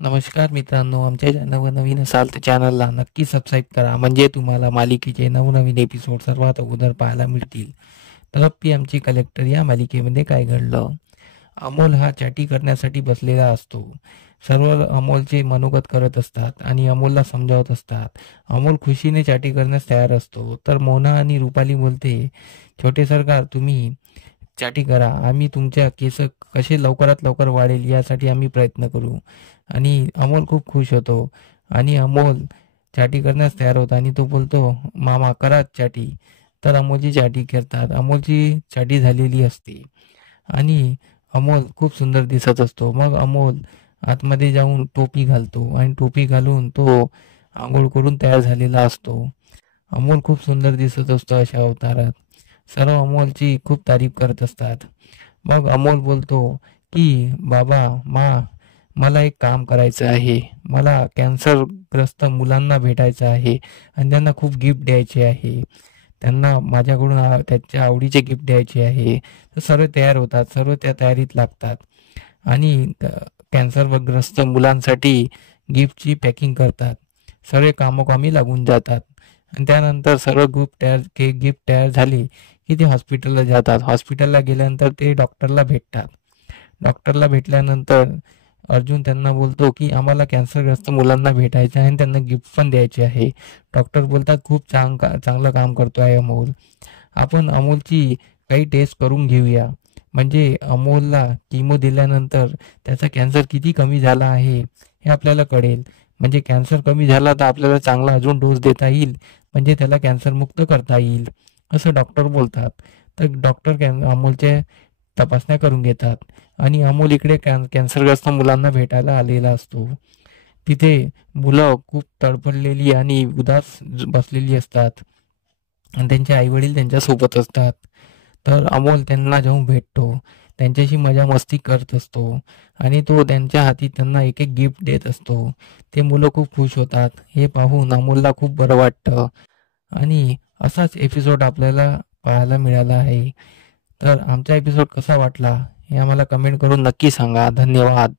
नमस्कार मित्रांनो, आमच्या चॅनलवर नवीन असाल तर चॅनलला नक्की सबस्क्राईब करा, म्हणजे तुम्हाला मालिकेचे नवनवीन एपिसोड सर्वात अगोदर पाहायला मिळतील. तर अप्पी आमची कलेक्टर या मालिकेमध्ये काय घडलं? अमोल हा चॅटी करण्यासाठी बसलेला असतो. सर्व अमोलचे मनोगत करत असतात आणि अमोलला समजावत असतात. अमोल खुशीने चॅटी करण्यास तयार असतो. तर मोना आणि रुपाली बोलते, छोटे सरकार तुम्ही चॅटी करा, आम्ही तुमच्या केस कसे लवकरात लवकर वाढेल यासाठी आम्ही प्रयत्न करू. आणि अमोल खूप खुश होतो आणि अमोल चॅटी करण्यास तयार होता आणि तो बोलतो, मामा करा चॅटी. तर अमोलची चॅटी करतात. अमोलची चॅटी झालेली असते आणि अमोल खूप सुंदर दिसत असतो. मग अमोल आतमध्ये जाऊन टोपी घालतो आणि टोपी घालून तो आंघोळ करून तयार झालेला असतो. अमोल खूप सुंदर दिसत असतो अशा अवतारात. सर्व अमोलची खूप तारीफ करत असतात. मग अमोल बोलतो की बाबा मला एक काम करायचं आहे. मला कॅन्सरग्रस्त मुलांना भेटायचं आहे आणि त्यांना खूप गिफ्ट द्यायचे आहे. त्यांना माझ्याकडून त्यांच्या आवडीचे गिफ्ट द्यायचे आहे. तर सर्व तयार होतात. सर्व त्या तयारीत लागतात आणि कॅन्सरग्रस्त मुलांसाठी गिफ्टची पॅकिंग करतात. सर्व कामोकामी लागून जातात आणि त्यानंतर सर्व गिफ्ट तयार झाले की ते हॉस्पिटलला जातात. हॉस्पिटलला गेल्यानंतर ते डॉक्टरला भेटतात. डॉक्टरला भेटल्यानंतर अर्जुन त्यांना बोलतो की आम्हाला कॅन्सरग्रस्त मुलांना भेटायचं आहे आणि त्यांना गिफ्ट पण द्यायचे आहे. डॉक्टर बोलतात खूप चांगलं काम करतो आहे अमोल. आपण अमोलची काही टेस्ट करून घेऊया, म्हणजे अमोलला किमो दिल्यानंतर त्याचा कॅन्सर किती कमी झाला आहे हे आपल्याला कळेल. म्हणजे कॅन्सर कमी झाला तर आपल्याला चांगला अजून डोस देता येईल, म्हणजे त्याला कॅन्सरमुक्त करता येईल असं डॉक्टर बोलतात. तर डॉक्टर अमोलच्या तपासण्या करून घेतात आणि अमोल इकडे कॅन्सरग्रस्त मुलांना भेटायला आलेला असतो. तिथे मुलं खूप तडफडलेली आणि उदास बसलेली असतात आणि त्यांचे आईवडील त्यांच्यासोबत असतात. तर अमोल त्यांना जाऊन भेटतो, त्यांच्याशी मजा मस्ती करत असतो आणि तो त्यांच्या हाती त्यांना एक एक गिफ्ट देत असतो. ते मुलं खूप खुश होतात. हे पाहून अमोलला खूप बरं वाटतं आणि असाच एपिसोड आपल्याला पाहायला मिळाला आहे. तर आमचा एपिसोड कसा वाटला हे आम्हाला कमेंट करून नक्की सांगा. धन्यवाद.